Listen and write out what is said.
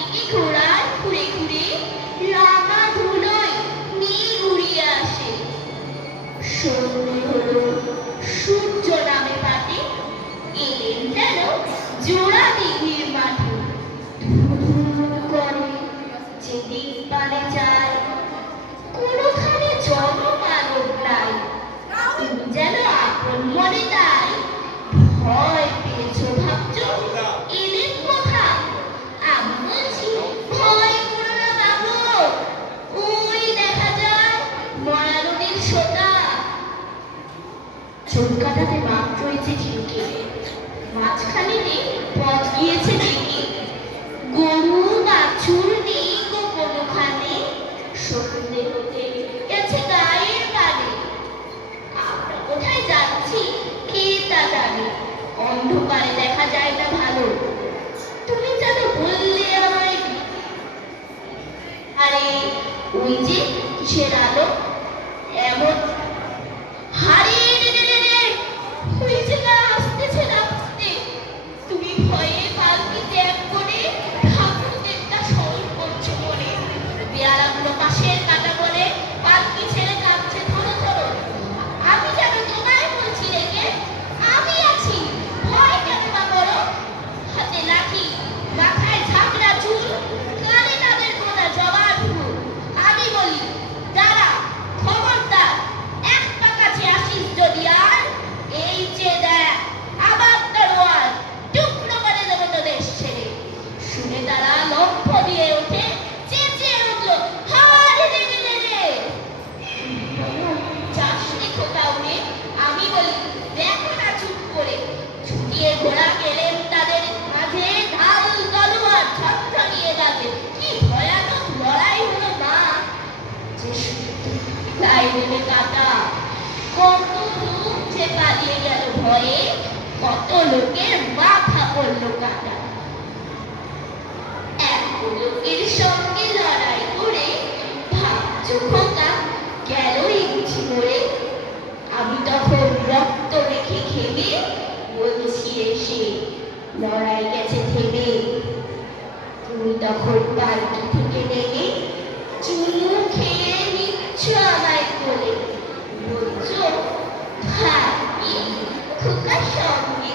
থেকে ঘোড়ায় ঘুরে ঘুরে রাঙা ধুলোয় নীল উড়িয়ে আসে। সন্ধে হলো, সূর্য নামে পাটে, এলেন যেন জোড়া দিঘির মাঠে। করে যেদিক পানে যায়, কোনোখানে জনমানব নাই। তুমি যেন আপন মনে তাই ভয় পেয়েছো ভাবছো এলেন কোথা। আমি বলছি ভয় করো না বাবু, ওই দেখা যায় মরা নদীর সোতা। চুল কাটাতে মাত্র হয়েছে ঝিঁকে, মাঝখানেতে পথ গিয়েছে দেখি। গরু বাছুর নেই গো কোনোখানে, সন্ধে হতে গেছে গায়ের কানে। আমরা কোথায় যাচ্ছি কে তা জানে, অন্ধকারে দেখা যায় না ভালো। তুমি যেন বললে আমায়, আরে ওই যে কিসের আলো এমন হারিয়ে ওই যে না আসতেছে নাচতে। তুমি ভয়ে পালকি ত্যাগ করে ঠাকুর দেবতা স্মরণ করছো মনে। বেয়ারাগুলো পাশের কাটা বলে পালকি ছেড়ে কাঁদছে ধরো ধরো। আমি যেন তোমায় বলছি রেখে আমি আছি, ভয় কেন বা করো। হাতে লাঠি, মাথায় ঝাঁকড়া চুল, কানে তাদের গোনা জবার ফুল। আমি বলি দাঁড়া, খবরদার, এক পা কাছে আসিস যদি আর, এই যে দেখ আবার তরোয়ার, টুকরো করে দেবো তোদের ছেড়ে। শুনে তারা লক্ষ দিয়ে ওঠে, চেঁচিয়ে উঠলো হারে রে রে রে রে। চাষনি খোকা উঠে, আমি বলি দেখো না চুপ করে। ছুটিয়ে ঘোড়া গেলেন তাদের মাঝে, ঢাল তলোয়ার ঝকঝকিয়ে গেছে। কি ভয়ানক লড়াই হলো মা, যে তাই বলে কাটা। কত লোক যে পালিয়ে গেল ভয়ে, কত লোকের মাথা পড়লো কাটা। এক লোকের সঙ্গে লড়াই করে ভাবছো খোকা গেলই বুঝি মরে। আমি তখন রক্ত রেখে খেলে বলছি এসে লড়াই গেছে থেমে। তুমি তখন পালকি থেকে নেমে চুমু খেয়ে নিচ্ছ আমায় কোলে, বলছো ভাবি খোকার সঙ্গে